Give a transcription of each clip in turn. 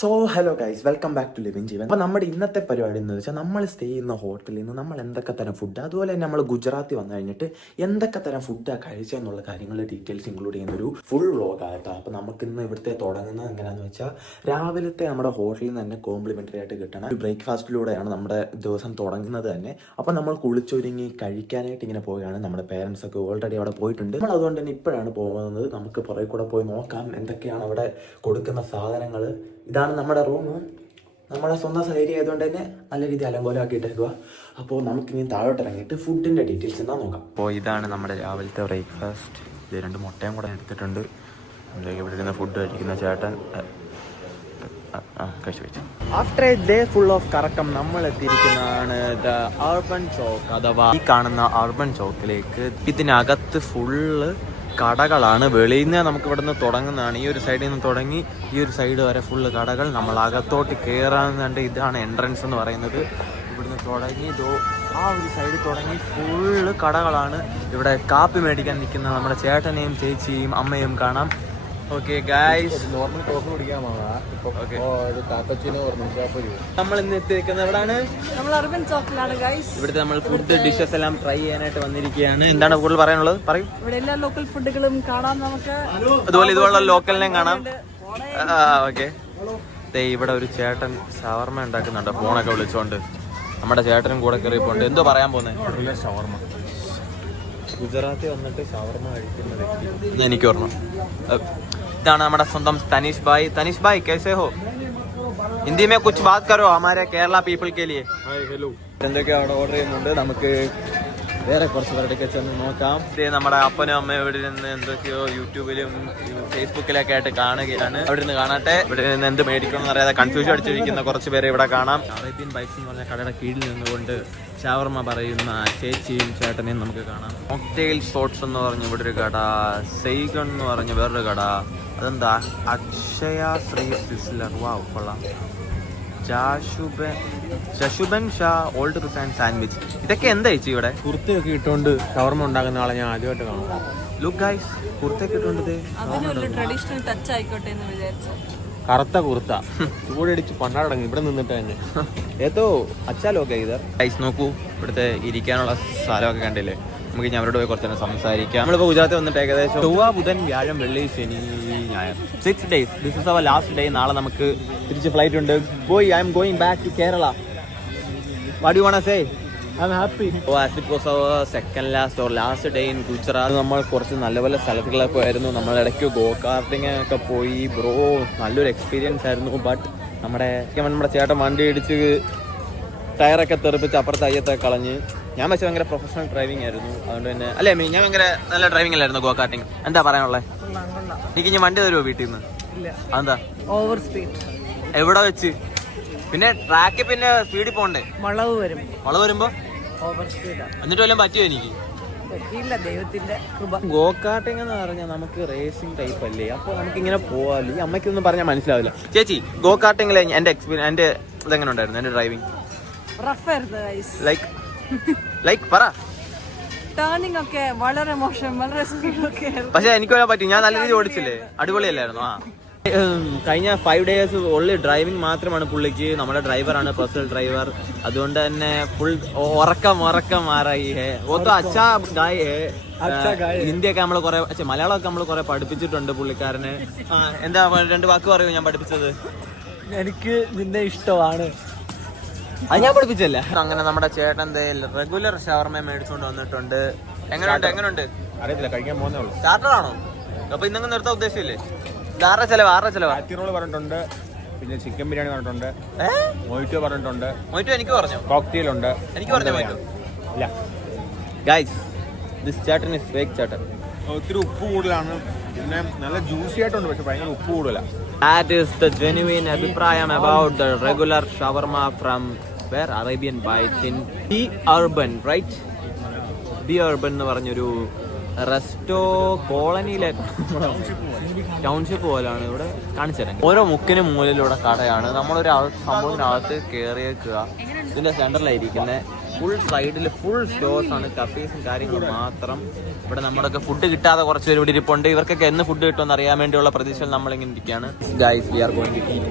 So hello guys, welcome back to living Jeevan. അപ്പോൾ നമ്മുടെ ഇന്നത്തെ പരിപാടി എന്ന് വെച്ചാൽ നമ്മൾ സ്റ്റേ ചെയ്യുന്ന ഹോട്ടലിൽ നിന്ന് നമ്മൾ എന്തൊക്കെ തരം ഫുഡ്, അതുപോലെ തന്നെ നമ്മൾ ഗുജറാത്തിൽ വന്നു കഴിഞ്ഞിട്ട് എന്തൊക്കെ തരം ഫുഡാണ് കഴിച്ചതെന്നുള്ള കാര്യങ്ങളുടെ ഡീറ്റെയിൽസ് ഇൻക്ലൂഡ് ചെയ്യുന്ന ഒരു ഫുൾ വ്ളോഗായിട്ടോ. അപ്പോൾ നമുക്കിന്ന് ഇവിടുത്തെ തുടങ്ങുന്നത് എങ്ങനെയാണെന്ന് വെച്ചാൽ രാവിലത്തെ നമ്മുടെ ഹോട്ടലിൽ നിന്ന് തന്നെ കോംപ്ലിമെൻ്ററി ആയിട്ട് കിട്ടണം ഒരു ബ്രേക്ക്ഫാസ്റ്റിലൂടെയാണ് നമ്മുടെ ദിവസം തുടങ്ങുന്നത് തന്നെ. അപ്പോൾ നമ്മൾ കുളിച്ചൊരുങ്ങി കഴിക്കാനായിട്ട് ഇങ്ങനെ പോവുകയാണ്. നമ്മുടെ പേരൻസ് ഒക്കെ ഓൾറെഡി അവിടെ പോയിട്ടുണ്ട്. നമ്മൾ അതുകൊണ്ട് തന്നെ ഇപ്പോഴാണ് പോകുന്നത്. നമുക്ക് പുറകെ കൂടെ പോയി നോക്കാം എന്തൊക്കെയാണ് അവിടെ കൊടുക്കുന്ന സാധനങ്ങൾ. ഇതാണ് നമ്മുടെ റൂം. നമ്മുടെ സ്വന്തം ഏരിയ ആയതുകൊണ്ട് തന്നെ നല്ല രീതിയിൽ അലങ്കോലമാക്കിയിട്ടേക്കുക. അപ്പോൾ നമുക്കിനി താഴോട്ട് ഇറങ്ങിയിട്ട് ഫുഡിൻ്റെ ഡീറ്റെയിൽസ് എന്താ നോക്കാം. അപ്പോൾ ഇതാണ് നമ്മുടെ രാവിലത്തെ ബ്രേക്ക്ഫാസ്റ്റ്. ഇത് 2 മുട്ടയും കൂടെ എടുത്തിട്ടുണ്ട്. ഇവിടെ ഇരുന്ന് ഫുഡ് കഴിക്കുന്ന ചേട്ടൻ കഴിച്ചു വെച്ചു. After a day full of കറക്കം നമ്മൾ എത്തിയിരിക്കുന്നതാണ് ദ അർബൻ ചോക്ക്, അഥവാ ഈ കാണുന്ന അർബൻ ചോക്കിലേക്ക്. ഇതിനകത്ത് ഫുള്ള് കടകളാണ്. വെളിയിൽ നിന്ന് നമുക്ക് ഇവിടെ നിന്ന് തുടങ്ങുന്നതാണ്. ഈ ഒരു സൈഡിൽ നിന്ന് തുടങ്ങി ഈ ഒരു സൈഡ് വരെ ഫുള്ള് കടകൾ. നമ്മൾ അകത്തോട്ട് കയറാന്നുണ്ട്. ഇതാണ് എൻട്രൻസ് എന്ന് പറയുന്നത്. ഇവിടുന്ന് തുടങ്ങി ആ ഒരു സൈഡ് തുടങ്ങി ഫുള്ള് കടകളാണ്. ഇവിടെ കാപ്പി മേടിക്കാൻ നിൽക്കുന്ന നമ്മുടെ ചേട്ടനെയും ചേച്ചിയും അമ്മയും കാണാം. ഓക്കെ ഗൈസ്, നോർമൽ കോഫി കുടിക്കാൻ നമ്മൾ ഇന്ന് എത്തിയിരിക്കുന്നത് എവിടെയാണ്? നമ്മൾ അർബൻ ചോക്കിലാണ് ഗൈസ്. ഇവിടുത്തെ നമ്മൾ ഫുഡ് ഡിഷസ് എല്ലാം ട്രൈ ചെയ്യാനായിട്ട് വന്നിരിക്കുകയാണ്. എന്താണ് കൂടുതൽ പറയാനുള്ളത്? പറയും. ഇവിടെ എല്ലാ ലോക്കൽ ഫുഡുകളും കാണാം നമുക്ക്. അതുപോലെ ഇതുപോലുള്ള ലോക്കലിനെയും കാണാം. ഓക്കെ, ഇവിടെ ഒരു ചേട്ടൻ ഷവർമ ഉണ്ടാക്കുന്നുണ്ട് ഫോണൊക്കെ വിളിച്ചോണ്ട്. നമ്മുടെ ചേട്ടനും കൂടെ കയറിപ്പോണ്ട്. എന്തോ പറയാൻ പോകുന്നത്? ഷവർമ ഗുജറാത്തിൽ വന്നിട്ട് ഷവർമ കഴിക്കുന്ന വ്യക്തി എനിക്ക് ഓർമ്മ. ഇതാണ് നമ്മുടെ സ്വന്തം തനീഷ് ഭായ്. തനീഷ് ഭായ് कैसे हो? हिंदी में कुछ बात करो हमारे केरला पीपल के लिए. എന്തൊക്കെയോ അവിടെ ഓർഡർ ചെയ്യുന്നുണ്ട്. നമുക്ക് വേറെ കുറച്ച് പേരുടെയൊക്കെ ചെന്ന് നോക്കാം. നമ്മുടെ അപ്പനും അമ്മയും ഇവിടെ നിന്ന് എന്തൊക്കെയോ യൂട്യൂബിലും ഫേസ്ബുക്കിലൊക്കെ ആയിട്ട് കാണുകയാണ്. അവിടെ നിന്ന് കാണട്ടെ. ഇവിടെ നിന്ന് എന്ത് മേടിക്കണം എന്നറിയാതെ കൺഫ്യൂഷൻ അടിച്ചിരിക്കുന്ന കുറച്ച് പേരെ ഇവിടെ കാണാം. അറേബ്യൻ ബൈക്സ് എന്ന് പറഞ്ഞ കടയുടെ കീഴിൽ നിന്നുകൊണ്ട് ഷവർമ പറയുന്ന ചേച്ചിയും ചേട്ടനെയും നമുക്ക് കാണാം. മോക്ടെയിൽ ഷോട്ട്സ് എന്ന് പറഞ്ഞ ഇവിടെ ഒരു കട, സെയ്ഗൺ എന്ന് പറഞ്ഞ വേറൊരു കട. അതെന്താ? അക്ഷയ ശ്രീ സിസ്ലർ. വാവ്, കൊള്ളാം. ശശുബൻ ഷാ ഓൾഡ് റിട്ടേൺ സാൻഡ്വിച്ച്. ഇതൊക്കെ എന്താ ചേച്ചി ഇവിടെ? കുർത്തയൊക്കെ ഇട്ടുകൊണ്ട് ഷവർമ ഉണ്ടാക്കുന്ന ആളെ ഞാൻ ആദ്യമായിട്ട് കാണാം. ലുക്ക് ഗൈസ്, കുർത്തയൊക്കെ ഇട്ടുകൊണ്ട് ട്രഡീഷണൽ ടച്ച് ആയിക്കോട്ടെ എന്ന് വിചാരിച്ചു. കറുത്ത കുർത്ത ചൂടടിച്ച് പണ്ടാടങ്ങി ഇവിടെ നിന്നിട്ട് തന്നെ ഏതോ അച്ചാലൊക്കെ ഇത് ഗൈസ് നോക്കൂ, ഇവിടുത്തെ ഇരിക്കാനുള്ള സ്ഥലമൊക്കെ കണ്ടില്ലേ? നമുക്ക് ഞാൻ അവരോട് പോയി കുറച്ച് നേരം സംസാരിക്കാം. നമ്മളിപ്പോൾ ഗുജറാത്തിൽ വന്നിട്ട് ഏകദേശം ചൊവ്വ, ബുധൻ, വ്യാഴം, വെള്ളി, ശനി, ഞായർ 6 days. This is our last day. നാളെ നമുക്ക് തിരിച്ച് ഫ്ലൈറ്റ് ഉണ്ട്. I'm going back to Kerala. What you want to say? I am happy. As it was our second last or last day in Gujarat. നമ്മൾ കുറച്ച് നല്ല നല്ല സ്ഥലങ്ങളിലൊക്കെ ആയിരുന്നു. നമ്മൾ ഇടയ്ക്ക് ഗോ കാർട്ടിങ് ഒക്കെ പോയി. ബ്രോ, നല്ലൊരു എക്സ്പീരിയൻസ് ആയിരുന്നു. ബട്ട് നമ്മുടെ ചേട്ടൻ വണ്ടി ഇടിച്ച് ടയറൊക്കെ തെറിപ്പിച്ച് അപ്പുറത്തെ അയ്യത്തൊക്കെ കളഞ്ഞ്. ഞാൻ വെച്ചാൽ ഭയങ്കര പ്രൊഫഷണൽ ഡ്രൈവിംഗ് ആയിരുന്നു. അതുകൊണ്ട് തന്നെ അല്ലേ ഞാൻ ഭയങ്കര നല്ല ഡ്രൈവിംഗ് അല്ലായിരുന്നു ഗോ കാർട്ടിങ്. എന്താ പറയാനുള്ളത്? എനിക്ക് ഞാൻ വണ്ടി തരുമോ വീട്ടിൽ നിന്ന്? അതെന്താ? Over speed. എവിടെ വെച്ച്? പിന്നെ ട്രാക്കിൽ പിന്നെ സ്പീഡിൽ പോണ്ടേ? വളവ് വരുമ്പോ ഓവർ സ്പീഡ്. എന്നിട്ട് വല്ലതും പറ്റുമോ? എനിക്ക് പറ്റിയില്ല, ദൈവത്തിന്റെ കൃപ. ഗോ കാർട്ടിംഗ് എന്ന് പറഞ്ഞാൽ നമുക്ക് റേസിംഗ് ടൈപ്പ് അല്ലേ? അപ്പോൾ നമുക്ക് ഇങ്ങനെ പോവാല്ലോ. ഈ അമ്മയ്ക്കൊന്നും പറഞ്ഞാൽ മനസ്സിലാവില്ല. ചേച്ചി, ഗോ കാർട്ടിങ്ങിലെ എൻ്റെ എക്സ്പീരിയൻസ്, എൻ്റെ ഇതെങ്ങനെ ഉണ്ടായിരുന്നു? എൻ്റെ ഡ്രൈവിംഗ് ലൈക്ക് പറ. ടേണിംഗ് ഒക്കെ വളരെ മോശം, വളരെ സ്പീഡൊക്കെ. പക്ഷെ എനിക്ക് വരാൻ പറ്റി. ഞാൻ നല്ല രീതിയിൽ ഓടിച്ചില്ലേ? അടിപൊളിയല്ലായിരുന്നു. കഴിഞ്ഞ 5 days ഓൺലി ഡ്രൈവിംഗ് മാത്രമാണ് പുള്ളിക്ക്. നമ്മുടെ ഡ്രൈവറാണ്, പേഴ്സണൽ ഡ്രൈവർ. അതുകൊണ്ട് തന്നെ ഫുൾ ഉറക്കം മാറായി. ഹിന്ദിയൊക്കെ നമ്മൾ കുറെ, മലയാളമൊക്കെ നമ്മൾ കുറെ പഠിപ്പിച്ചിട്ടുണ്ട് പുള്ളിക്കാരന്. എന്താ 2 വാക്ക് പറയൂ ഞാൻ പഠിപ്പിച്ചത്? എനിക്ക് നിന്നെ ഇഷ്ടമാണ്. അത് ഞാൻ പഠിപ്പിച്ചല്ല. അങ്ങനെ നമ്മുടെ ചേട്ടൻ റെഗുലർ ഷവർമ മേടിച്ചുകൊണ്ട് വന്നിട്ടുണ്ട്. എങ്ങനെയുണ്ട്? അറിയത്തില്ല, കഴിക്കാൻ പോകുന്നേ ഉള്ളൂ. സ്റ്റാർട്ടറാണോ? അപ്പൊ ഇന്നങ്ങ് നിർത്താൻ ഉദ്ദേശമില്ലേ? ആരുടെ ചെലവ്? റോള് പറഞ്ഞിട്ടുണ്ട്, പിന്നെ ചിക്കൻ ബിരിയാണി പറഞ്ഞിട്ടുണ്ട്, മൊയ്റ്റോ പറഞ്ഞിട്ടുണ്ട്. മൊയ്റ്റോ എനിക്ക് പറഞ്ഞു. കോക്ടെയിൽ ഉണ്ട്. എനിക്ക് പറഞ്ഞു മൊയ്റ്റോ ഇല്ല. ഗൈസ്, ദിസ് ചേട്ടൻ ഇസ് ഫേക്ക് ചേട്ടൻ. ഒത്തിരി ഉപ്പ് കൂടുതലാണ്. പിന്നെ നല്ല ജ്യൂസി ആയിട്ടുണ്ട്, പക്ഷെ ഭയങ്കര ഉപ്പ് കൂടുതലാണ്. That is the genuine അഭിപ്രായം about the regular shawarma from where? Arabian Bites in The Urban, right? The Urban എന്ന് പറഞ്ഞൊരു റെസ്റ്റോ കോളനിയിലെ ടൗൺഷിപ്പ് പോലെയാണ്. ഇവിടെ കാണിച്ചു തരാം. ഓരോ മുക്കിനും മൂലയിലൂടെ കടയാണ്. നമ്മളൊരു സംഭവത്തിനകത്ത് കയറിയേക്കുക. ഇതിന്റെ സെന്ററിലായിരിക്കുന്നത്. ഫുൾ സൈഡിൽ ഫുൾ സ്റ്റോഴ്സ് ആണ്, കഫേസും കാര്യങ്ങളും മാത്രം. ഇവിടെ നമ്മളൊക്കെ ഫുഡ് കിട്ടാതെ കുറച്ച് പേര് ഇവിടെ ഇരിപ്പുണ്ട്. ഇവർക്കൊക്കെ എന്ന് ഫുഡ് കിട്ടുമെന്ന് അറിയാൻ വേണ്ടിയുള്ള പ്രതീക്ഷയിൽ നമ്മളിങ്ങനെ ഇരിക്കുകയാണ്. Guys, we are going to eat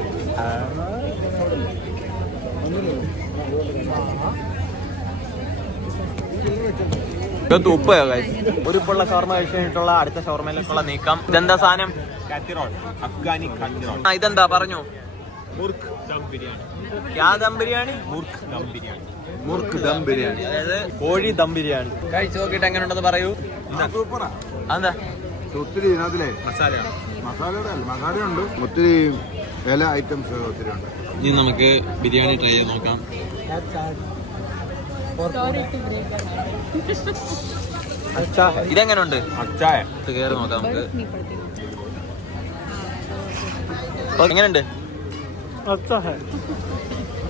ഉപ്പ് ഒരുപ്പുള്ള ഷവർമ കഴിച്ചു കഴിഞ്ഞിട്ടുള്ള അടുത്ത ഷവർമയിലേക്കുള്ള നീക്കം. ഇതെന്താ സാധനം? അഫ്ഗാനി കത്തിറോൾ. ഇതെന്താ പറഞ്ഞു? മുർക്ക് ദം ബിരിയാണി. ദം ബിരിയാണി? മുർക്ക് ദം ബിരിയാണി. മുർക്ക് ദം ബിരിയാണി, അതായത് കോഴി ദം ബിരിയാണി. കഴിച്ചു നോക്കിയിട്ട് എങ്ങനെ ഉണ്ടെന്ന് പറയൂ. അതെന്താ? ഒത്തിരി ഇതിനകത്തിലെ മസാലയുണ്ട്, ഒത്തിരി ഇല ഐറ്റംസ് ഒത്തിരി ഉണ്ട്. ഇനി നമുക്ക് ബിരിയാണി ട്രൈ ചെയ്ത് നോക്കാം. ഇതെങ്ങനെ ഉണ്ട്? കയറി നോക്കാം നമുക്ക്. എങ്ങനെയുണ്ട്?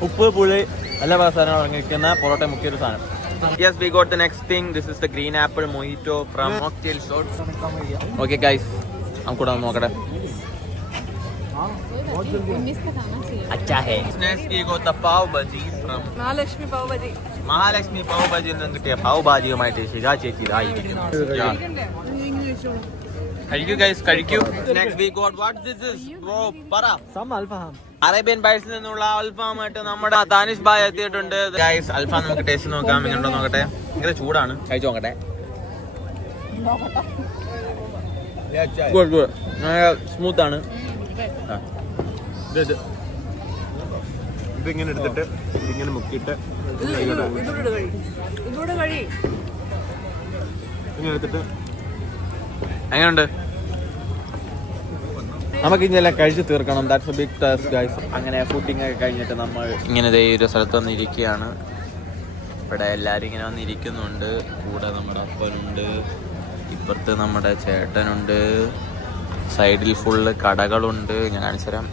ഉപ്പ് പുളി എല്ലാ സാധനങ്ങളും അടങ്ങിയിരിക്കുന്ന പൊറോട്ട മുക്കിയൊരു സാധനം. Yes, we got the next thing. This is the green apple mojito from Mocktail Shots. Okay guys, हमको डाल നോക്കട്ടെ. अच्छा है. Next we got the pav bhaji from Mahalakshmi pav bajji. Mahalakshmi pav bajji എന്ന് കിട്ടിയ പാവ് ഭാജിയുമായിട്ട് ശിജാ ചേച്ചി ഇതായിരിക്കുന്നു. കഴിക്കൂ ഗൈസ്, കഴിക്കൂ. Next we got what this is bro? പറ. Some alfaham. അറേബ്യൻ ബൈറ്റ്സിൽ നിന്നുള്ള അൽഫാമായിട്ട് നമ്മുടെ താനിഷ് ഭായ് എത്തിയിട്ടുണ്ട്. ഗൈസ് അൽഫാം നമുക്ക് ടേസ്റ്റ് നോക്കാം. എങ്ങനെയുണ്ടോ നോക്കട്ടെ. ഭയങ്കര ചൂടാണ്. കഴിച്ചു നോക്കട്ടെ. ഗുഡ് ഗുഡ്, സ്മൂത്ത് ആണ്. ഇതിങ്ങനെ എടുത്തിട്ട് ഇതിങ്ങനെ മുക്കിയിട്ട് ഇതോടെ കഴി. ഇങ്ങനെ എടുത്തിട്ട് എങ്ങനെയുണ്ട്? നമുക്ക് ഇതെല്ലാം കഴിച്ച് തീർക്കണം. That's a big task guys. അങ്ങനെ ഫുഡിങ് ഒക്കെ കഴിഞ്ഞിട്ട് നമ്മൾ ഇങ്ങനെ ദേ ഒരു സ്ഥലത്ത് വന്നിരിക്കുകയാണ്. ഇവിടെ എല്ലാവരും ഇങ്ങനെ വന്നിരിക്കുന്നുണ്ട്. കൂടെ നമ്മുടെ അപ്പനുണ്ട്, ഇപ്പുറത്ത് നമ്മുടെ ചേട്ടനുണ്ട്, സൈഡിൽ ഫുള്ള് കടകളുണ്ട്. ഞാൻ കാണിച്ചു തരാം.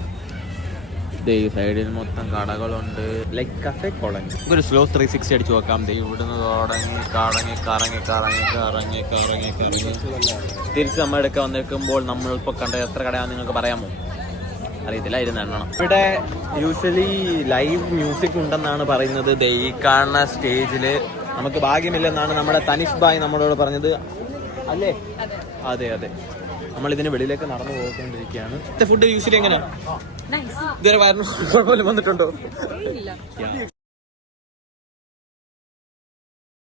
ഈ സൈഡിൽ മൊത്തം കടകളുണ്ട്. Like cafe colony. ഒരു സ്ലോ 360 അടിച്ചു നോക്കാം. ഇവിടുന്ന് തുടങ്ങി കറങ്ങി കറങ്ങി കറങ്ങി കറങ്ങി കറങ്ങി കറങ്ങി തിരിച്ച് നമ്മുടെ അടുക്ക വന്നിരിക്കുമ്പോൾ നമ്മളിപ്പോൾ കണ്ട എത്ര കടയാണെന്ന് നിങ്ങൾക്ക് പറയാമോ? അറിയത്തില്ല, ഇരുന്ന് എണ്ണണം. ഇവിടെ യൂഷ്വലി ലൈവ് മ്യൂസിക് ഉണ്ടെന്നാണ് പറയുന്നത്. ഈ കാണുന്ന സ്റ്റേജിൽ നമുക്ക് ഭാഗ്യമില്ലെന്നാണ് നമ്മുടെ തനിഷ് ഭായ് നമ്മളോട് പറഞ്ഞത്, അല്ലേ? അതെ അതെ. നമ്മളിതിന് വെളിയിലേക്ക് നടന്നു പോയിക്കൊണ്ടിരിക്കുകയാണ്. ഫുഡ് യൂഷ്വലി എങ്ങനെയാണ്? ഇതുവരെ വന്നിട്ടുണ്ടോ?